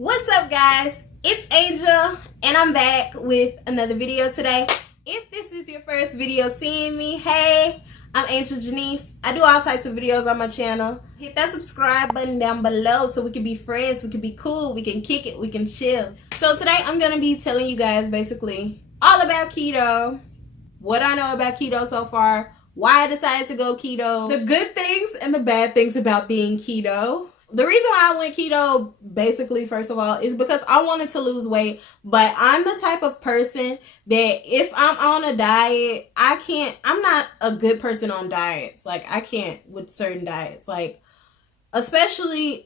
What's up, guys? It's Angel and I'm back with another video today. If this is your first video seeing me, hey, I'm Angel Janice. I do all types of videos on my channel. Hit that subscribe button down below so we can be friends, we can be cool, we can kick it, we can chill. So today I'm going to be telling you guys basically all about keto, what I know about keto so far, why I decided to go keto, the good things and the bad things about being keto. The reason why I went keto, basically, first of all, is because I wanted to lose weight, but I'm the type of person that if I'm on a diet, I'm not a good person on diets. Like, I can't with certain diets, like, especially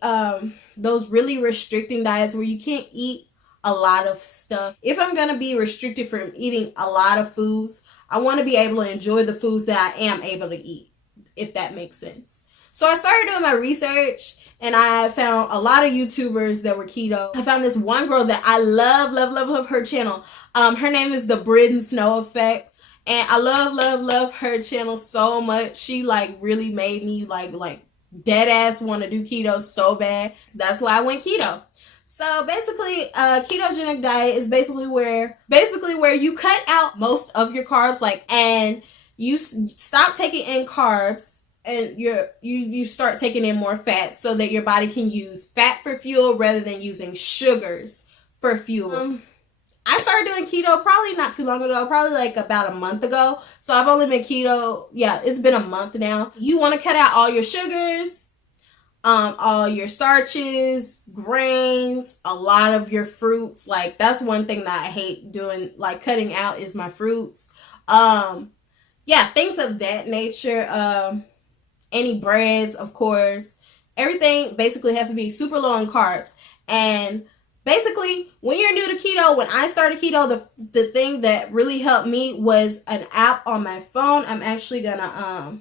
those really restricting diets where you can't eat a lot of stuff. If I'm going to be restricted from eating a lot of foods, I want to be able to enjoy the foods that I am able to eat, if that makes sense. So I started doing my research and I found a lot of YouTubers that were keto. I found this one girl that I love her channel. Her name is The Britton Snow Effect. And I love her channel so much. She like really made me like dead ass want to do keto so bad. That's why I went keto. So basically, ketogenic diet is basically where you cut out most of your carbs, and you stop taking in carbs. And you start taking in more fat so that your body can use fat for fuel rather than using sugars for fuel. I started doing keto probably not too long ago, probably like about a month ago. So I've only been keto, it's been a month now. You want to cut out all your sugars, all your starches, grains, a lot of your fruits. Like, that's one thing that I hate doing, like cutting out, is my fruits. Things of that nature. Any breads, of course. Everything basically has to be super low in carbs. And basically, when you're new to keto, when I started keto, the thing that really helped me was an app on my phone. I'm actually gonna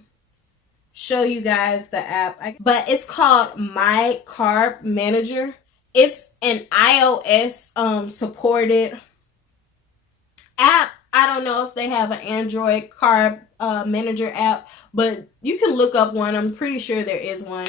show you guys the app. But it's called My Carb Manager. It's an iOS supported app. I don't know if they have an Android carb manager app, but you can look up one. I'm pretty sure there is one.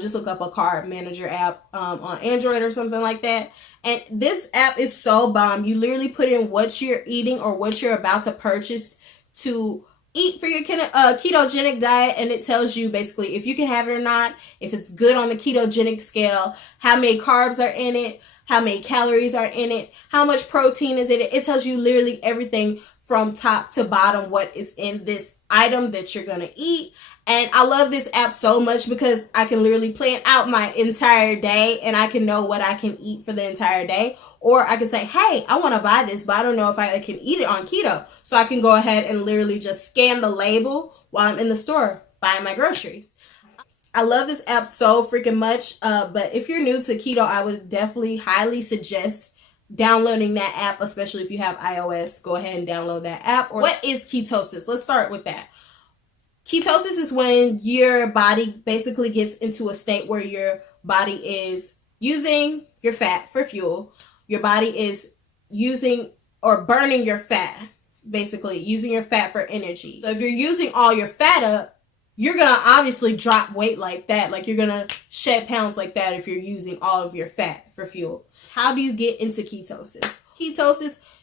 Just look up a carb manager app on Android or something like that. And this app is so bomb. You literally put in what you're eating or what you're about to purchase to eat for your ketogenic diet, and it tells you basically if you can have it or not, if it's good on the ketogenic scale, how many carbs are in it, how many calories are in it, how much protein is in it. It tells you literally everything from top to bottom what is in this item that you're going to eat. And I love this app so much because I can literally plan out my entire day and I can know what I can eat for the entire day. Or I can say, hey, I want to buy this, but I don't know if I can eat it on keto. So I can go ahead and literally just scan the label while I'm in the store buying my groceries. I love this app so freaking much, but if you're new to keto, I would definitely highly suggest downloading that app, especially if you have iOS. Go ahead and download that app. Or what is ketosis? Let's start with that. Ketosis is when your body basically gets into a state where your body is using your fat for fuel. Your body is using or burning your fat, basically using your fat for energy. So if you're using all your fat up, you're going to obviously drop weight like that. Like, you're going to shed pounds like that if you're using all of your fat for fuel. How do you get into ketosis?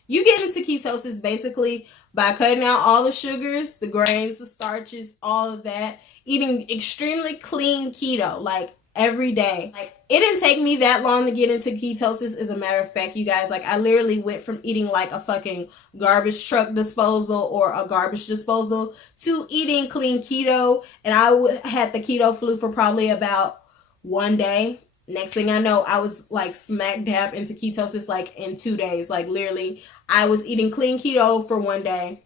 You get into ketosis basically by cutting out all the sugars, the grains, the starches, all of that. Eating extremely clean keto, like every day. Like, it didn't take me that long to get into ketosis. As a matter of fact, you guys, like, I literally went from eating like a fucking garbage truck disposal or a garbage disposal to eating clean keto. And I had the keto flu for probably about one day. Next thing I know, I was like smack dab into ketosis like in 2 days. Like, literally, I was eating clean keto for one day,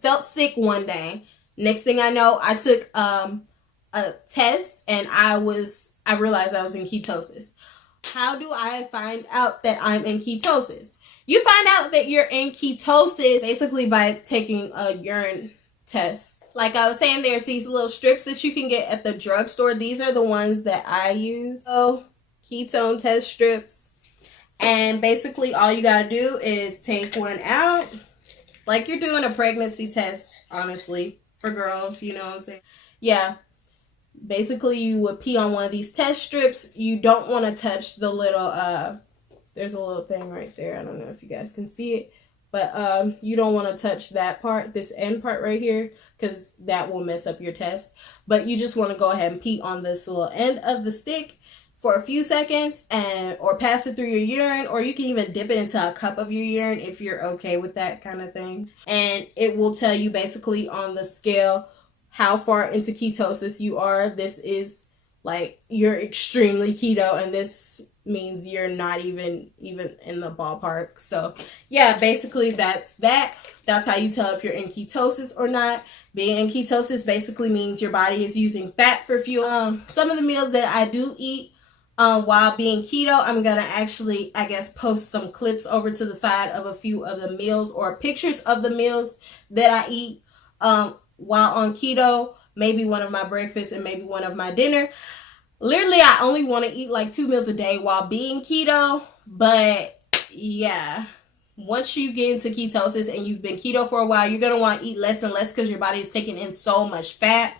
felt sick one day. Next thing I know, I took a test and I realized I was in ketosis. How do I find out that I'm in ketosis? You find out that you're in ketosis basically by taking a urine test. Like I was saying, there's these little strips that you can get at the drugstore. These are the ones that I use. So, ketone test strips. And basically all you gotta do is take one out. Like you're doing a pregnancy test, honestly, for girls, you know what I'm saying? Yeah. Basically, you would pee on one of these test strips. You don't want to touch the little, there's a little thing right there. I don't know if you guys can see it, but you don't want to touch that part, this end part right here, because that will mess up your test. But you just want to go ahead and pee on this little end of the stick for a few seconds, or pass it through your urine, or you can even dip it into a cup of your urine if you're okay with that kind of thing. And it will tell you basically on the scale how far into ketosis you are. This is like you're extremely keto, and this means you're not even in the ballpark. So yeah, basically that's how you tell if you're in ketosis or not. Being in ketosis basically means your body is using fat for fuel. Some of the meals that I do eat while being keto, I'm gonna actually, I guess, post some clips over to the side of a few of the meals, or pictures of the meals that I eat while on keto. Maybe one of my breakfasts and maybe one of my dinner. Literally, I only want to eat like 2 meals a day while being keto. But yeah, once you get into ketosis and you've been keto for a while, you're going to want to eat less and less because your body is taking in so much fat.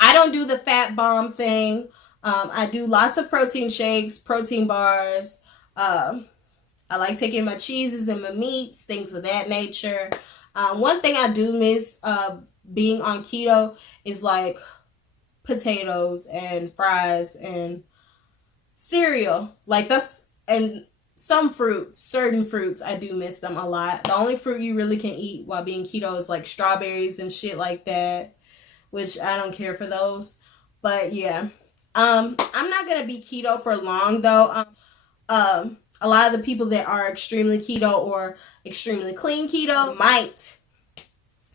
I don't do the fat bomb thing. I do lots of protein shakes, protein bars. I like taking my cheeses and my meats, things of that nature. One thing I do miss being on keto is like potatoes and fries and cereal. Like and some fruits, certain fruits, I do miss them a lot. The only fruit you really can eat while being keto is like strawberries and shit like that, which I don't care for those. But yeah, I'm not gonna be keto for long though. A lot of the people that are extremely keto or extremely clean keto might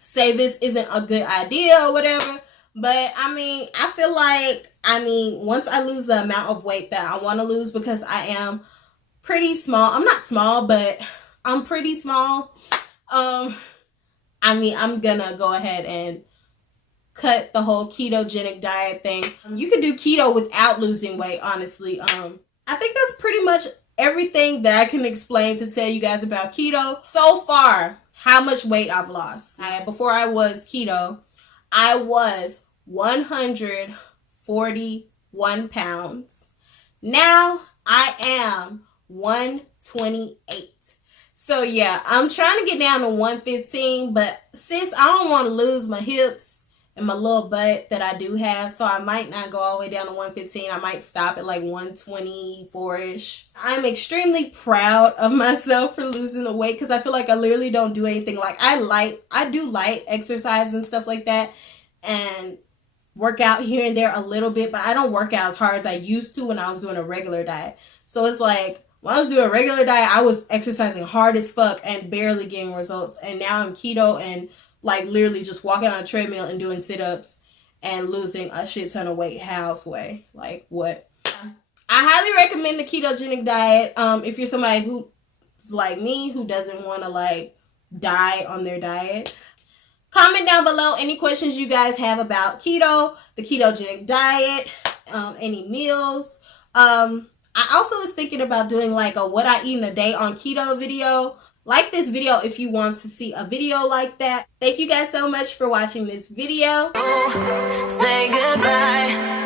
say this isn't a good idea or whatever. But I mean, I feel like, once I lose the amount of weight that I want to lose, because I am pretty small. I'm not small, but I'm pretty small. I'm gonna go ahead and cut the whole ketogenic diet thing. You can do keto without losing weight, honestly. I think that's pretty much everything that I can explain to tell you guys about keto. So far, how much weight I've lost. Before I was keto, I was 141 pounds. Now I am 128. So yeah, I'm trying to get down to 115, but sis, I don't want to lose my hips and my little butt that I do have, so I might not go all the way down to 115. I might stop at like 124-ish. I'm extremely proud of myself for losing the weight, because I feel like I literally don't do anything. Like I do light exercise and stuff like that, and work out here and there a little bit, but I don't work out as hard as I used to when I was doing a regular diet. So it's like, when I was doing a regular diet, I was exercising hard as fuck and barely getting results. And now I'm keto and like literally just walking on a treadmill and doing sit-ups and losing a shit ton of weight halfway. Like, what? I highly recommend the ketogenic diet if you're somebody who's like me, who doesn't want to like die on their diet. Comment down below any questions you guys have about keto, the ketogenic diet, any meals. I also was thinking about doing like a what I eat in a day on keto video. Like this video if you want to see a video like that. Thank you guys so much for watching this video. Say goodbye.